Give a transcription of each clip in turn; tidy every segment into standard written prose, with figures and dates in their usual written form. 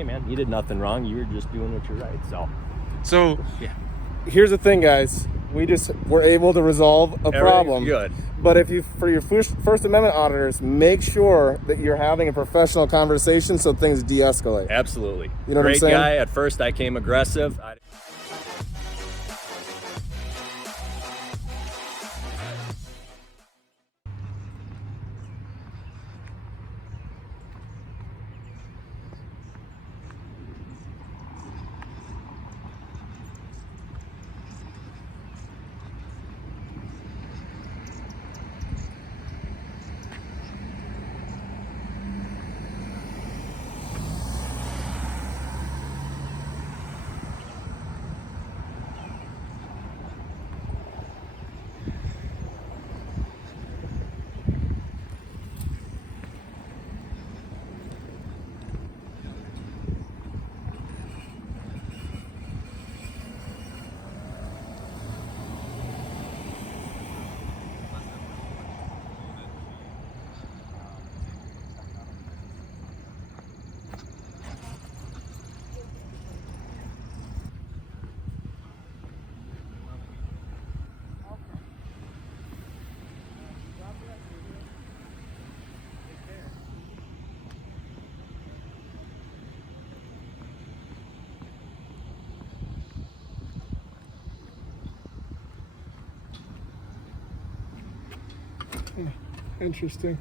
hey man, you did nothing wrong. You were just doing what you're right. So yeah. Here's the thing, guys. We just were able to resolve a problem. Good. But if you, for your First Amendment auditors, make sure that you're having a professional conversation so things de-escalate. Absolutely. You know what I'm Great saying? guy. At first, I came aggressive. Interesting.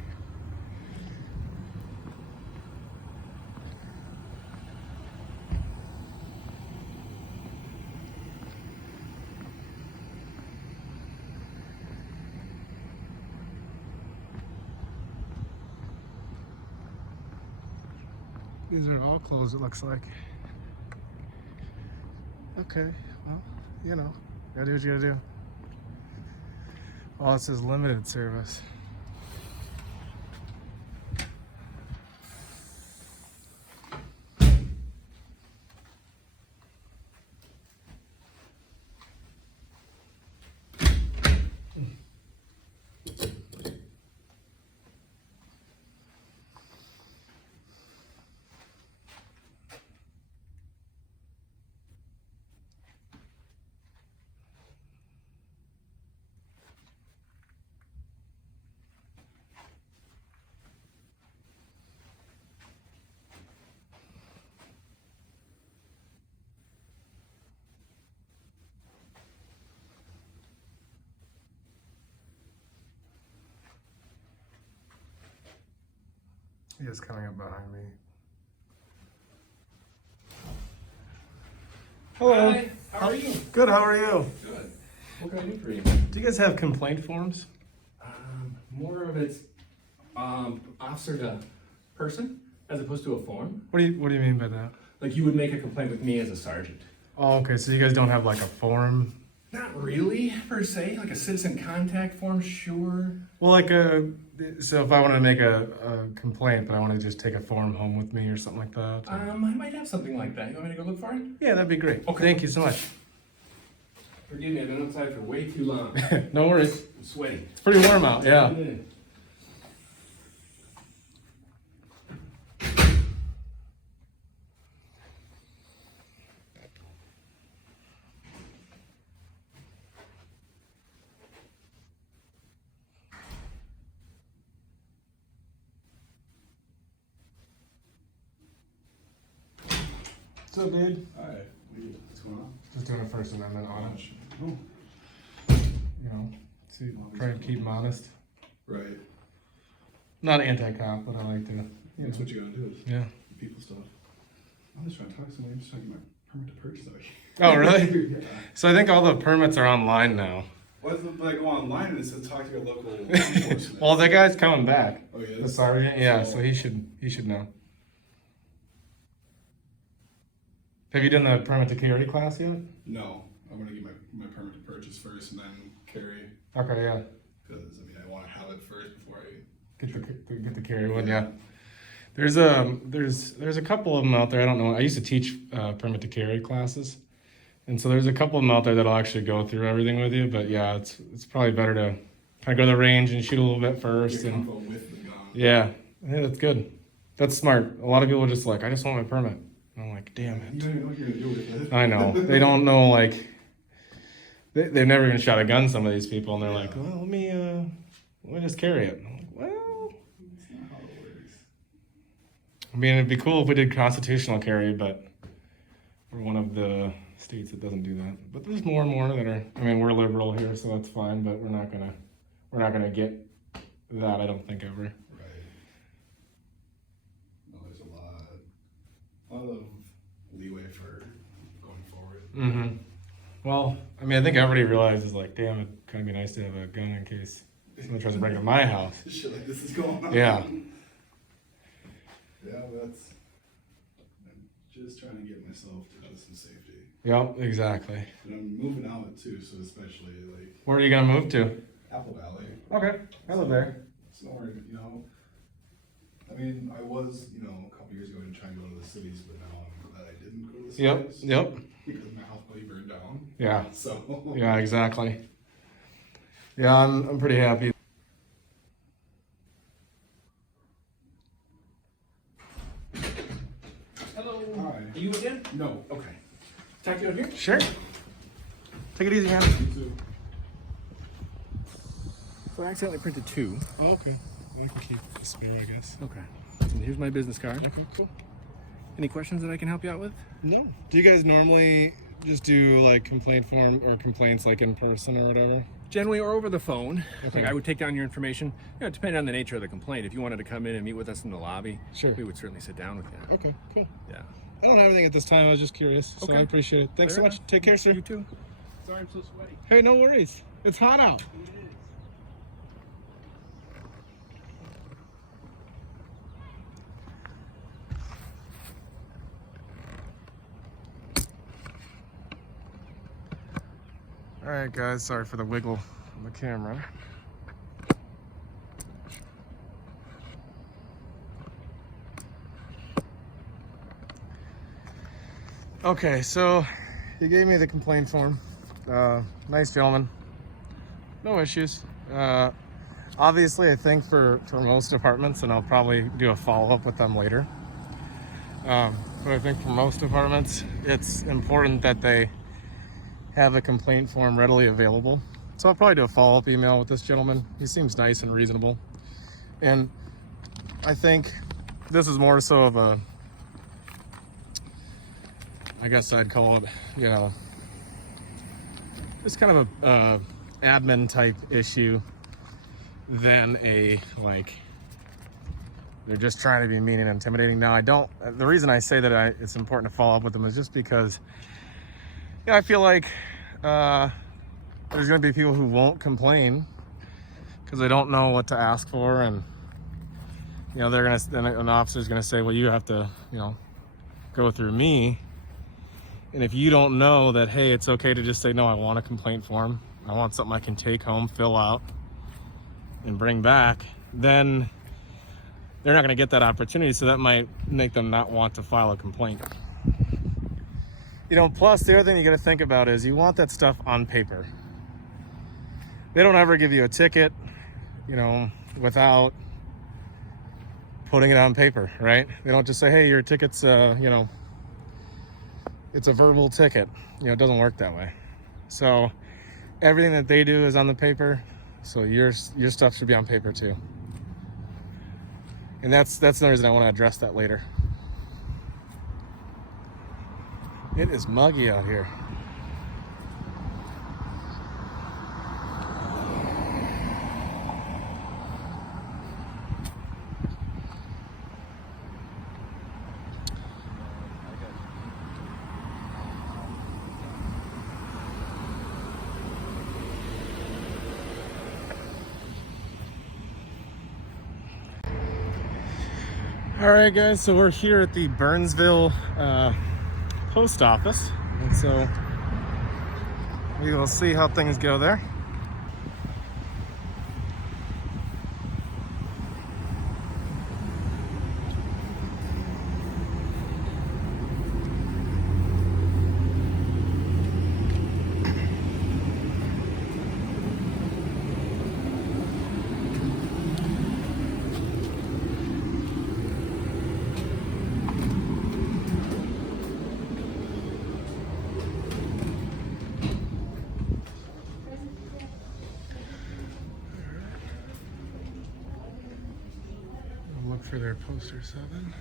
These are all closed, it looks like. Okay, well, you know, gotta do what you gotta do. Oh, it says limited service. He is coming up behind me. Hello. Hi, how are you? Good, how are you? Good. What can I do for you? Do you guys have complaint forms? More of it's officer to person as opposed to a form. What do you mean by that? Like you would make a complaint with me as a sergeant. Oh, okay, so you guys don't have like a form? Not really, per se. Like a citizen contact form, sure. Well, so if I wanted to make a complaint, but I want to just take a form home with me or something like that? I might have something like that. You want me to go look for it? Yeah, that'd be great. Okay. Thank you so much. Forgive me, I've been outside for way too long. No worries. I'm sweating. It's pretty warm out, yeah. What's up, dude? Hi, what's going on? Just doing a First Amendment audit. Oh, You know, try to keep them honest. right. Not anti-cop, but I like to, That's what you gotta do is yeah. people stuff. I'm just trying to talk to somebody. I'm just trying to get my permit to purchase out here. Oh, really? Yeah. So I think all the permits are online now. Well, I go online and it says talk to your local law enforcement. Well, the guy's coming back. Oh, yeah. The sergeant, yeah, so he should know. Have you done the permit to carry class yet? No, I'm gonna get my permit to purchase first and then carry. Okay, yeah. Because I want to have it first before I Get the carry one, yeah. There's a couple of them out there. I don't know. I used to teach permit to carry classes, and so there's a couple of them out there that'll actually go through everything with you. But yeah, it's probably better to kind of go to the range and shoot a little bit first. get And combo with the gun. yeah, that's good. That's smart. A lot of people are just like, I just want my permit. And I'm like, damn You it. don't even know what you're gonna do with it. I know. They don't know, like, they've never even shot a gun, some of these people, and they're like, well, let me just carry it. I'm like, well, That's not how it works. I mean, it'd be cool if we did constitutional carry, but we're one of the states that doesn't do that. But there's more and more that are, I mean, we're liberal here, so that's fine, but we're not gonna get that, I don't think, ever. Right. No, there's a lot of leeway for going forward. Mm-hmm. Well, I mean, I think everybody realizes, like, damn, it'd kind of be nice to have a gun in case someone tries to break into my house. Shit like this is going on. Yeah. Yeah, I'm just trying to get myself to some safety. Yep, exactly. And I'm moving out too, so especially like Where are you gonna move to? Apple Valley. Okay, I live there. Somewhere, you know. I mean, I was, you know, a couple years ago and trying to go to the cities, but now I'm glad I didn't go to the Yep, cities. yep. Because my house probably burned down. Yeah, So. yeah, exactly. Yeah, I'm pretty happy. Hello. Hi. Are you again? No. Okay. Talk to you out here? Sure. Take it easy, man. You too. So I accidentally printed 2. Oh, okay. I can keep the spare, I guess. Okay. And here's my business card. Okay, cool. Any questions that I can help you out with? No. Do you guys normally just do like complaint form or complaints like in person or whatever? Generally or over the phone. Okay. Like I would take down your information. You know, depending on the nature of the complaint. If you wanted to come in and meet with us in the lobby, Sure. we would certainly sit down with you. Okay, cool. Yeah. I don't have anything at this time. I was just curious, so Okay. I appreciate it. Thanks Fair so much. enough. Take care, sir. You too. Sorry I'm so sweaty. Hey, no worries. It's hot out. All right, guys. Sorry for the wiggle on the camera. Okay, so he gave me the complaint form. Nice gentleman. No issues. Obviously, I think for most departments, and I'll probably do a follow-up with them later. But I think for most departments, it's important that they have a complaint form readily available. So I'll probably do a follow-up email with this gentleman. He seems nice and reasonable. And I think this is more so of a, I guess I'd call it, you know, just kind of a admin type issue than a, like, they're just trying to be mean and intimidating. Now, the reason I say that it's important to follow up with them is just because, you know, I feel like there's going to be people who won't complain because they don't know what to ask for, and, you know, then an officer's going to say, well, you have to, you know, go through me. And if you don't know that, hey, it's okay to just say, no, I want a complaint form, I want something I can take home, fill out, and bring back, then they're not going to get that opportunity. So that might make them not want to file a complaint. You know, plus the other thing you got to think about is you want that stuff on paper. They don't ever give you a ticket, you know, without putting it on paper, right? They don't just say, hey, your ticket's, you know, it's a verbal ticket. You know, it doesn't work that way. So everything that they do is on the paper. So your stuff should be on paper too. And that's the reason I want to address that later. It is muggy out here. All right, guys, so we're here at the Burnsville post office, and so we will see how things go there. poster 7.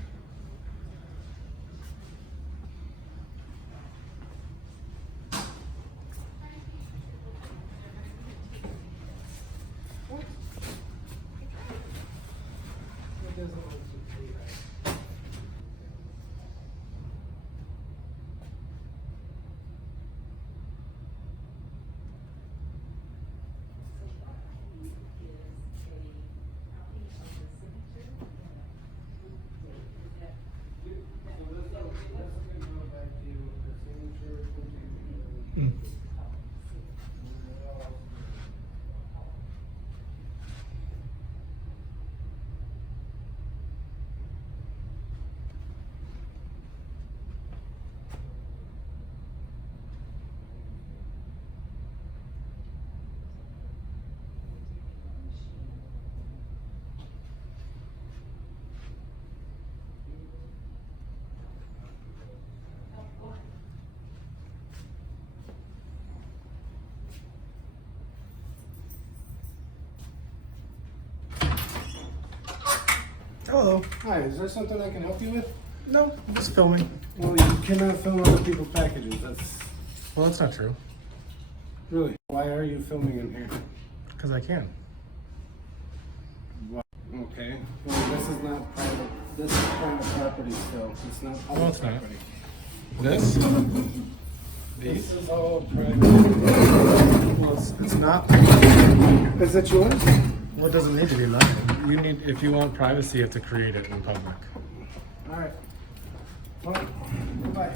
Hello. Hi, is there something I can help you with? No, I'm just filming. Well, you cannot film other people's packages. Well, that's not true. Really. Why are you filming in here? Because I can. Okay. Well, this is not private. This is private property still. It's not public No, it's not. property. This? This These? is all private. Well, it's not. Is it yours? Well, it doesn't need to be mine. You need, if you want privacy, you have to create it in public. All right. Well, goodbye.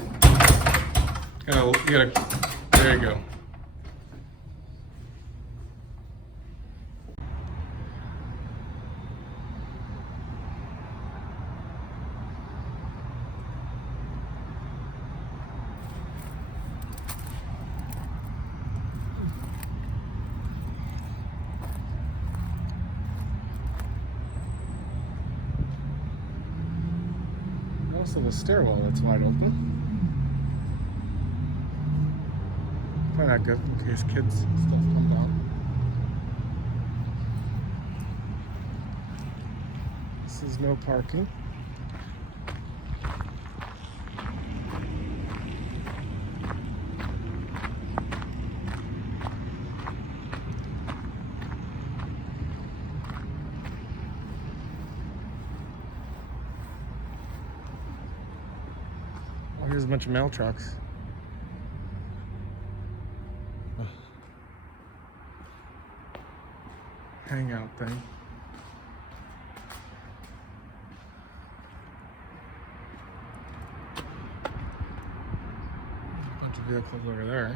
There you go. Also, the stairwell that's wide open. Probably not good in case kids and stuff come down. This is no parking. Oh, here's a bunch of mail trucks. Hangout thing. A bunch of vehicles over there.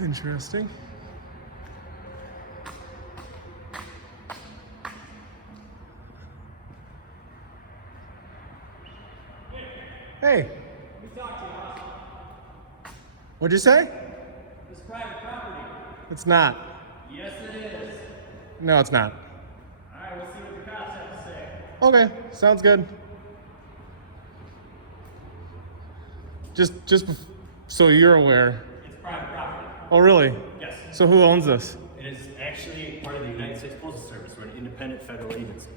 Interesting. Hey. What'd you say? It's private property. It's not. Yes, it is. No, it's not. All right, we'll see what the cops have to say. Okay, sounds good. Just so you're aware. It's private property. Oh, really? Yes. So who owns this? It is actually part of the United States Postal Service. We're an independent federal agency.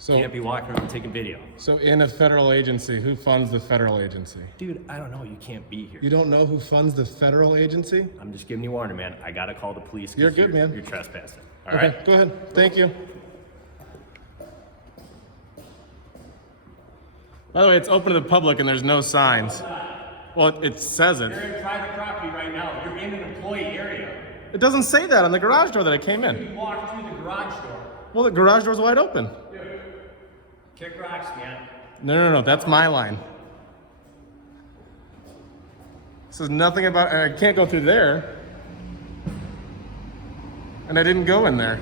So, Can't be walking around taking video. so in a federal agency, who funds the federal agency? Dude, I don't know. You can't be here. You don't know who funds the federal agency? I'm just giving you warning, man. I gotta call the police. 'Cause You're good, man. You're trespassing. All Okay, right. go ahead. Thank you. By the way, it's open to the public and there's no signs. Well, it says You're it. in private property right now. You're in an employee area. It doesn't say that on the garage door that I came in. You walk through the garage door. Well, the garage door's wide open. Dude, kick rocks, man. No, that's my line. This is nothing about, and I can't go through there. And I didn't go in there.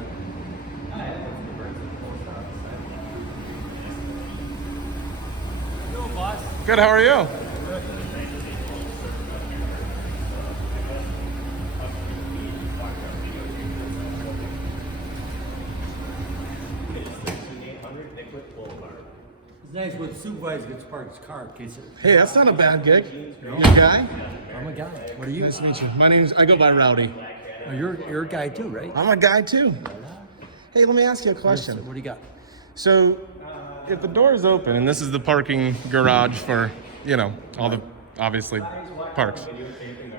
Yo, boss. Good, how are you? nice when the supervisor gets parked his car in case it. Hey, that's not a bad gig. You a guy? I'm a guy. What are you? Nice to meet you. I go by Rowdy. Oh, you're a guy too, right? I'm a guy too. Hey, let me ask you a question. What do you got? So, if the door is open, and this is the parking garage for, all the, obviously, parks,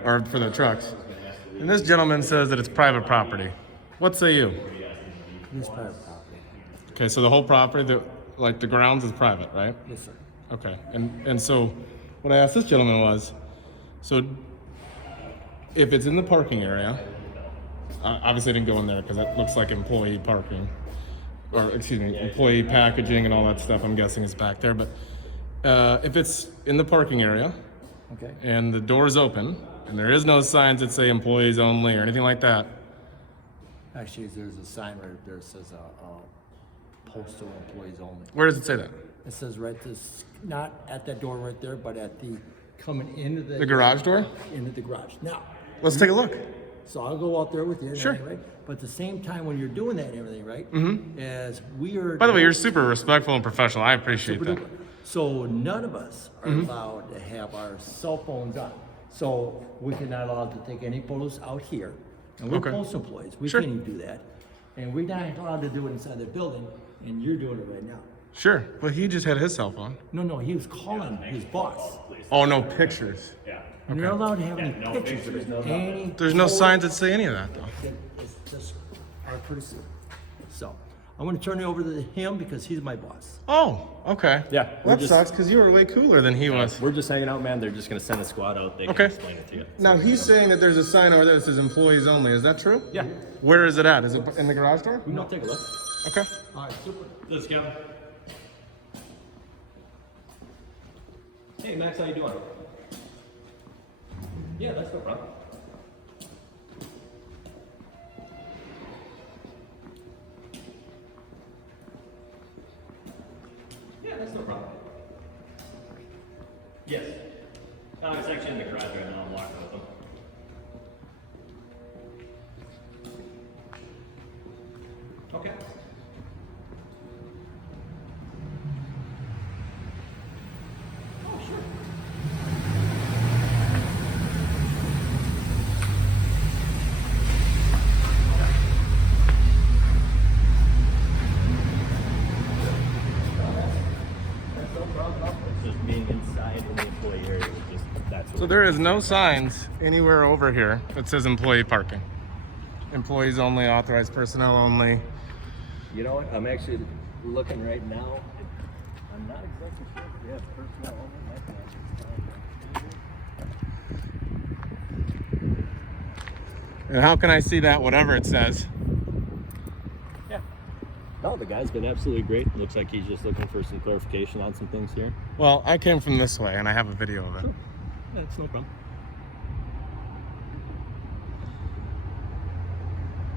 or for the trucks, and this gentleman says that it's private property, what say you? It's private property. Okay, so the whole property, the grounds is private, right? Yes, sir. Okay, and so what I asked this gentleman was, so if it's in the parking area, obviously I didn't go in there because it looks like employee parking, or excuse me, employee packaging and all that stuff I'm guessing is back there, but if it's in the parking area, Okay. and the door is open, and there is no signs that say employees only or anything like that, Actually, there's a sign right there that says postal employees only. where does it say that? It says right this, not at that door right there, but at the coming into The garage door? into the garage. Now, Let's take a look. so I'll go out there with you. and Sure. everything, right? But at the same time, when you're doing that and everything, right? Mm-hmm. As we are. By the way, you're super respectful and professional. I appreciate that. So none of us are allowed to have our cell phones on. So we cannot allowed to take any photos out here. And we're Okay. post employees. We Sure. can't even do that. And we're not allowed to do it inside the building, and you're doing it right now. Sure, but he just had his cell phone. No, he was calling his boss. Oh, no pictures. And you're not allowed to have any pictures of any. There's no signs that say any of that, though. It's just our courtesy. So I'm going to turn it over to him because he's my boss. Oh, okay. Yeah, we're That just- sucks because you were way cooler than he was. We're just hanging out, man. They're just gonna send a squad out. They can Okay. explain it to you. Now he's saying that there's a sign over there that says employees only. Is that true? Yeah. Where is it at? Is it in the garage door? We can take a look. Okay. All right, super. This is Kevin. Hey, Max, how you doing? Yeah, that's no problem. Yeah, that's no problem. Yes. It's actually in the garage right now. I'm walking with them. Okay. Oh, sure. That's no problem. It's just being inside in the employee area. That's what So there is no signs anywhere over here that says employee parking. Employees only, authorized personnel only. You know what? I'm actually looking right now. I'm not exactly sure if we have personnel only. And how can I see that, whatever it says? Yeah. No, the guy's been absolutely great. Looks like he's just looking for some clarification on some things here. Well, I came from this way and I have a video of it. Sure. That's no problem.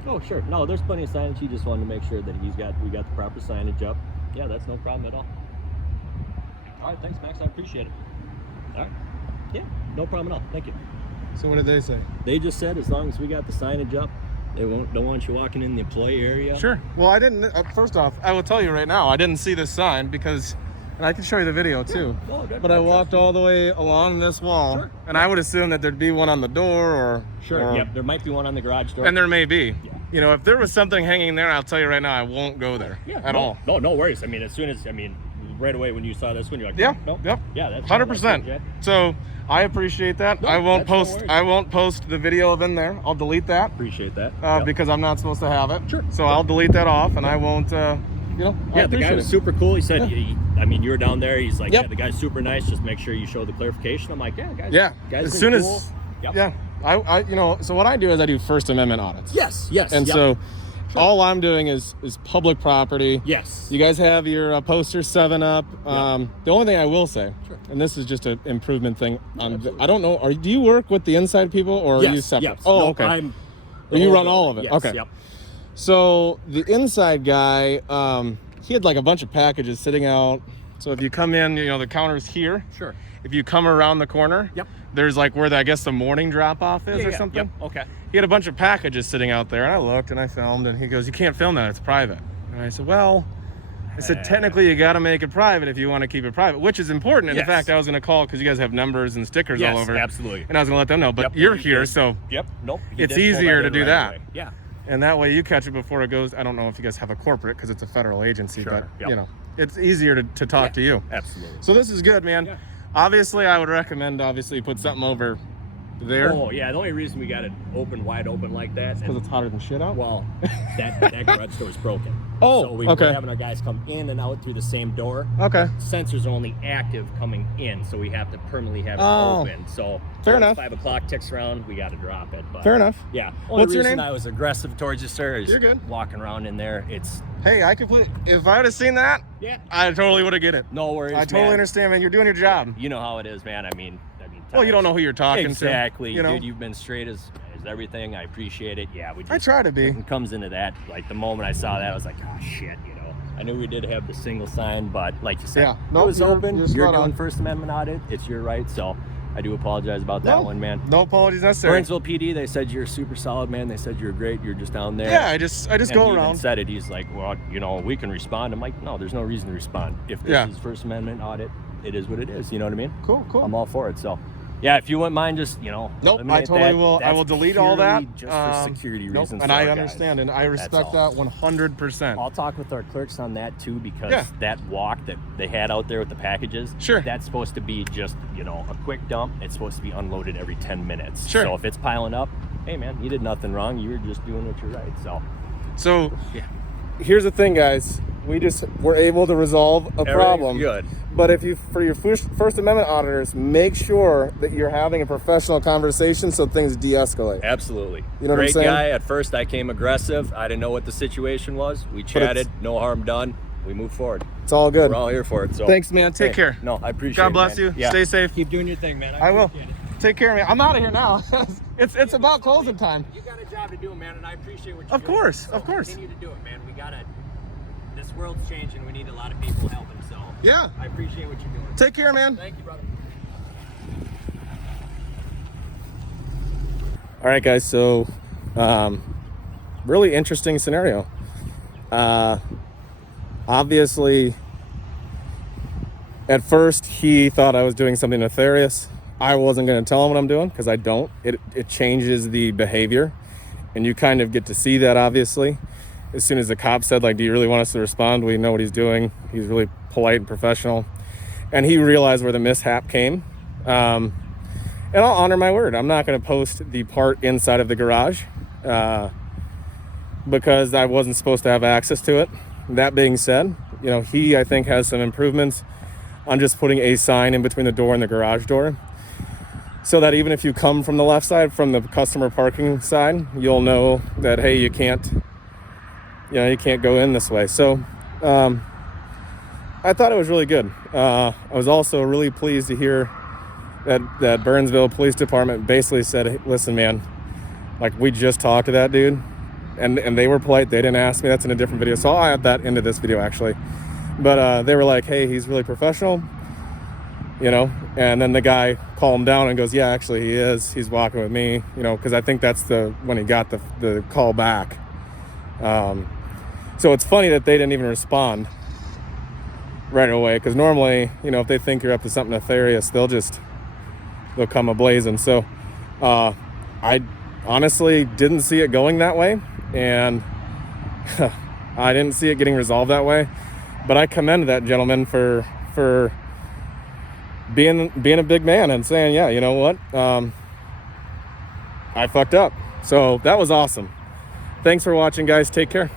Oh, sure. No, there's plenty of signage. He just wanted to make sure that we got the proper signage up. Yeah, that's no problem at all. All right, thanks, Max. I appreciate it. All right. Yeah, no problem at all. Thank you. So what did they say? They just said as long as we got the signage up, they don't want you walking in the employee area. Sure. Well, I didn't. First off, I will tell you right now, I didn't see this sign because, and I can show you the video too. Oh, good. But I walked all the way along this wall, Sure. and I would assume that there'd be one on the door, or Sure. Yep. There might be one on the garage door. and there may be. Yeah. You know, if there was something hanging there, I'll tell you right now, I won't go there at all. No worries. I mean, right away when you saw this one, you're like, Yeah. no. Yep. Yeah, that's 100%. Jack. So I appreciate that. No, I won't that's no post. worries. I won't post the video of in there. I'll delete that Appreciate that. Yep. because I'm not supposed to have it. Sure. So I'll delete that off, and I won't. I Yeah, the guy appreciate was it. super cool. He said, you were down there. He's like, Yep. yeah, the guy's super nice. Just make sure you show the clarification. I'm like, yeah, guys. Yeah. Guys As been soon cool. as. Yep. Yeah. So what I do is I do First Amendment audits. Yes. And yep. so all I'm doing is public property. Yes. You guys have your poster 7 up. The only thing I will say, and this is just an improvement thing. I don't know. Do you work with the inside people or are you separate? Yes. Oh, No, okay. You run all of it. Yes, Okay. Yep. So the inside guy, he had like a bunch of packages sitting out. So if you come in, the counter's here. Sure. If you come around the corner, Yep. there's like where I guess the morning drop off is or Yeah, something. Yep. Okay. He had a bunch of packages sitting out there, and I looked and I filmed, and he goes, "You can't film that, it's private." And I said, "Well, I said, technically, you got to make it private if you want to keep it private, which is important. And in Yes. fact, I was going to call because you guys have numbers and stickers all over. Absolutely. And I was going to let them know. But Yep, you're you here, did. so Yep. Nope. he It's did pull easier that to in do right that. away. Yeah. and that way you catch it before it goes. I don't know if you guys have a corporate because it's a federal agency, Sure, but yep. you know, it's easier to talk to you. Absolutely. So this is good, man. Yeah. Obviously, I would recommend you put something over there Oh yeah, the only reason we got it wide open like that, because it's hotter than shit out. well, that garage door is broken. Oh, so okay. we're having our guys come in and out through the same door. Okay. Sensors are only active coming in, so we have to permanently have it Oh, open. So fair enough. 5 o'clock ticks around, we got to drop it. But Fair enough. Yeah. Only What's your reason name? I was aggressive towards you, sir, is You're good. walking around in there. It's Hey, I could put. If I would have seen that, yeah. I totally would have get it. No worries. I totally man. understand, man. You're doing your job. You know how it is, man. I mean. Well, you don't know who you're talking exactly, to. You know, dude. You've been straight as everything. I appreciate it. Yeah, we. Just, I try to be. It comes into that. Like the moment I saw that, I was like, oh shit, you know. I knew we did have the single sign, but like you said, Yeah. it Nope, was you're open. You're spot doing on. First Amendment audit. It's your right. So I do apologize about that one, man. No apologies necessary. Burnsville PD, they said you're super solid, man. They said you're great. You're just down there. Yeah, I just And go he even around. said it. He's like, well, you know, we can respond. I'm like, no, there's no reason to respond. If this Yeah. is First Amendment audit, it is what it is. You know what I mean? Cool. I'm all for it. So, yeah, if you wouldn't mind, just Nope, I eliminate totally that. will. I That's will delete all that. purely just for security nope, reasons. and for I our guys. understand, and I respect all. that 100%. I'll talk with our clerks on that too, because Yeah. that walk that they had out there with the packages, Sure. that's supposed to be just a quick dump. It's supposed to be unloaded every 10 minutes. Sure. So if it's piling up, hey man, you did nothing wrong. You were just doing what you're right. So, Yeah. here's the thing, guys. We just were able to resolve a problem. Good. But if you, for your First Amendment auditors, make sure that you're having a professional conversation so things de-escalate. Absolutely. You know what I'm Great saying? guy. At first, I came aggressive. I didn't know what the situation was. We chatted. No harm done. We moved forward. It's all good. We're all here for it. So Thanks, man. Take hey, care. No, I appreciate God it. bless man. you. Yeah. Stay safe. Keep doing your thing, man. I will. appreciate it. Take care, man. I'm out of here now. it's about closing time. You got a job to do, man, and I appreciate what you're Of doing. course, So of course. Continue to do it, man. We gotta. This world's changing. We need a lot of people helping. So Yeah. I appreciate what you're doing. Take care, man. Thank you, brother. All right, guys. So, really interesting scenario. Obviously, at first he thought I was doing something nefarious. I wasn't going to tell him what I'm doing because I don't. It changes the behavior, and you kind of get to see that. Obviously, as soon as the cop said, "Like, do you really want us to respond? We know what he's doing." He's really polite and professional, and he realized where the mishap came. And I'll honor my word. I'm not going to post the part inside of the garage because I wasn't supposed to have access to it. That being said, he, I think, has some improvements on just putting a sign in between the door and the garage door so that even if you come from the left side, from the customer parking side, you'll know that, hey, you can't go in this way. So I thought it was really good. I was also really pleased to hear that Burnsville Police Department basically said, hey, listen, man, like, we just talked to that dude, and they were polite. They didn't ask me. That's in a different video, so I'll add that into this video, actually. But they were like, hey, he's really professional, and then the guy calmed down and goes, yeah, actually, he is. He's walking with me, because I think that's when he got the call back. So it's funny that they didn't even respond right away, because normally, if they think you're up to something nefarious, they'll come ablazing. So I honestly didn't see it going that way, and I didn't see it getting resolved that way. But I commend that gentleman for being a big man and saying, yeah, you know what, I fucked up. So that was awesome. Thanks for watching, guys. Take care.